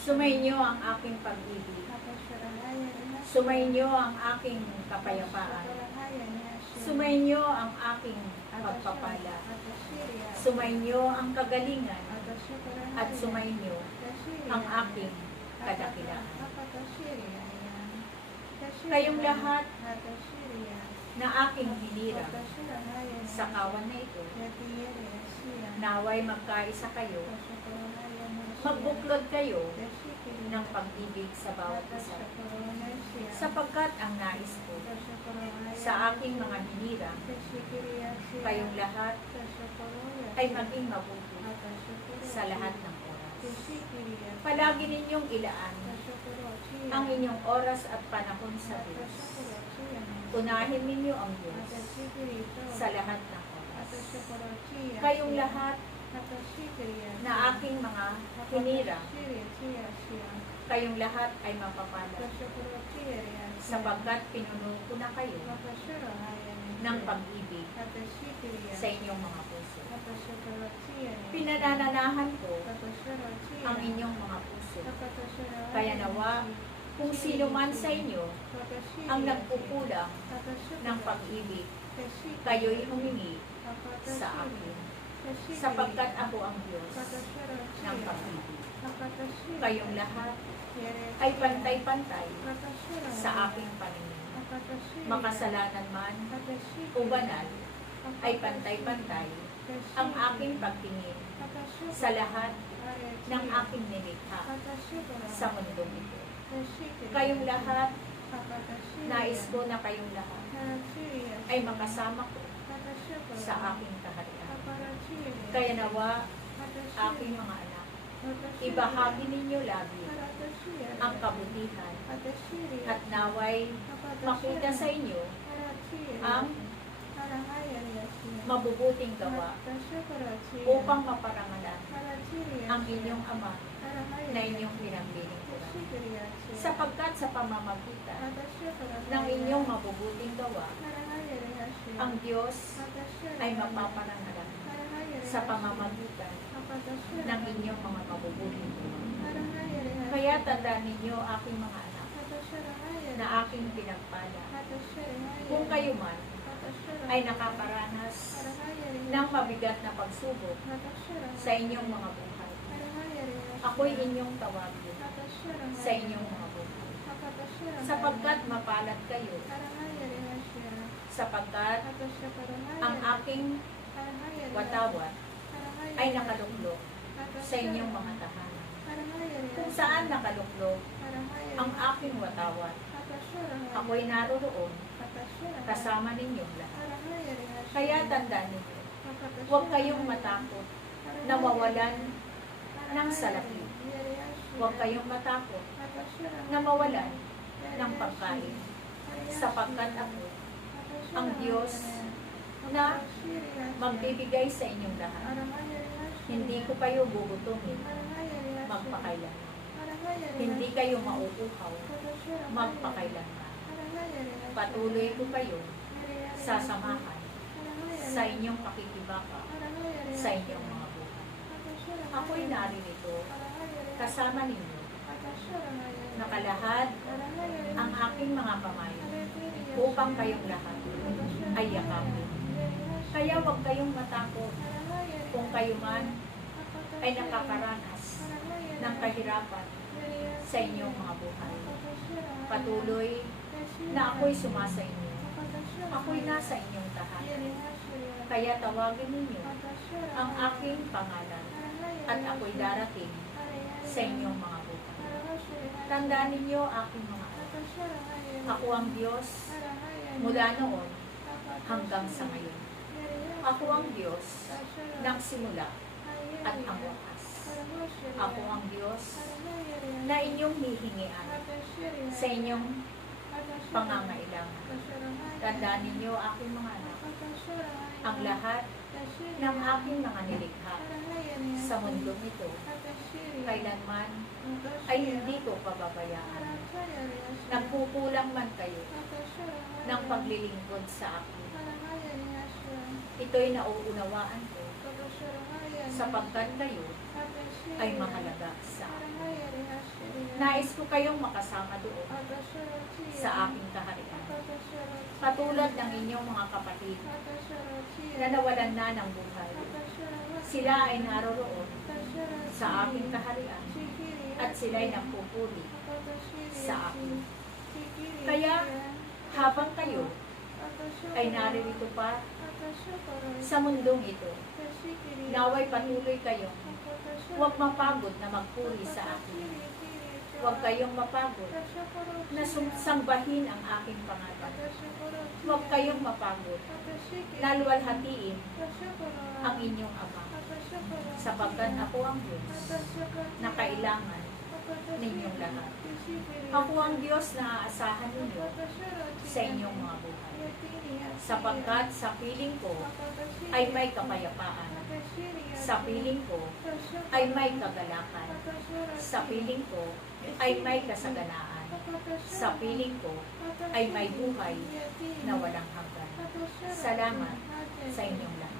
Sumainyo ang aking pag-ibig. Sumainyo ang aking kapayapaan. Sumainyo ang aking pagpapala. Sumainyo ang kagalingan. At sumainyo ang aking kadakilaan. Kayong lahat na aking hinirang sa kawan na ito, naway magkaisa kayo, magbuklod kayo ng pag-ibig sa bawat isa. Sapagkat ang nais ko sa aking mga hinirang, kayong lahat ay maging mabuti sa lahat ng oras. Palagi ninyong ilaan ang inyong oras at panahon sa Diyos. Unahin ninyo ang Diyos sa lahat ng oras. Kayong lahat na aking mga hinirang, kayong lahat ay mapapala sapagkat pinuno ko na kayo ng pag-ibig sa inyong mga puso. Pinanananahan ko ang inyong mga puso. Kaya nawa, kung sino man sa inyo ang nagkukulang ng pag-ibig, kayo'y humingi sa akin. Sapagkat ako ang Diyos ng pag-ibig. Kayong lahat ay pantay-pantay sa aking paningin. Makasalanan man o banal, ay pantay-pantay ang aking pagtingin sa lahat ng aking nilikha sa mundong ito. Kayong lahat, nais ko na kayong lahat ay makasama ko sa aking kaharian. Kaya nawa, aking mga anak, ibahagi ninyo lagi ang kabutihan at naway makita sa inyo ang mabubuting gawa upang maparangalan ang inyong Ama na inyong pinagbilingkuran. Sapagkat sa pamamagitan ng inyong mabubuting gawa, ang Diyos ay mapaparangalan sa pamamagitan ng inyong mga mabubuting gawa. Kaya tandaan ninyo, aking mga anak, na aking pinagpala. Kung kayo man ay nakaparanas ng mabigat na pagsubok sa inyong mga buhay, ako'y inyong tawagin sa inyong mga buhay. Sapagkat mapalad kayo, sapagkat ang aking watawat ay nakaluklok sa inyong mga tahanan. Kung saan nakaluklok ang aking watawat, ako'y naroroon kasama ninyong lahat. Kaya tandaan ninyo, huwag kayong matakot na mawalan ng salapi. Huwag kayong matakot na mawalan ng pagkain, sapagkat ako ang Diyos na magbibigay sa inyong lahat. Hindi ko kayo gugutumin magpakailanman. Hindi kayo mauuhaw magpakailanman. Patuloy ko kayo sasamahan sa inyong pakikibaka sa inyong mga buhay. Ako'y naririto kasama ninyo. Nakalahad ang aking mga kamay upang kayong lahat ay yakapin. Kaya huwag kayong matakot kung kayo man ay nakakaranas ng kahirapan sa inyong mga buhay. Patuloy na ako'y sumasa inyo. Ako'y nasa inyong tahanan. Kaya tawagin ninyo ang aking pangalan at ako'y darating sa inyong mga buhay. Tandaan ninyo, aking mga anak, ako ang Diyos mula noon hanggang sa ngayon. Ako ang Diyos ng simula at ang wakas. Ako ang Diyos na inyong hihingian sa inyong pangangailangan. Tandaan ninyo, aking mga anak, ang lahat ng aking mga nilikha sa mundong ito, kailanman ay hindi ko pababayaan. Nagkukulang man kayo ng paglilingkod sa akin. Ito'y nauunawaan ko sapagkat kayo ay mahalaga sa akin. Nais ko kayong makasama doon sa aking kaharian. Katulad ng inyong mga kapatid na nawalan na ng buhay. Sila ay naroroon sa aking kaharian at sila'y nagpupuri sa akin. Kaya habang kayo ay naririto pa sa mundong ito, naway patuloy kayong huwag mapagod na magpuri sa akin. Huwag kayong mapagod na sambahin ang aking pangalan. Huwag kayong mapagod na luwalhatiin ang inyong Ama, sapagkat ako ang Diyos na kailangan ninyong lahat. Ako ang Diyos na aasahan ninyo sa inyong mga buhay. Sapagkat sa piling ko ay may kapayapaan. Sa piling ko ay may kagalakan. Sa piling ko ay may kasaganaan. Sa piling ko ay may buhay na walang hanggan. Salamat sa inyong lahat.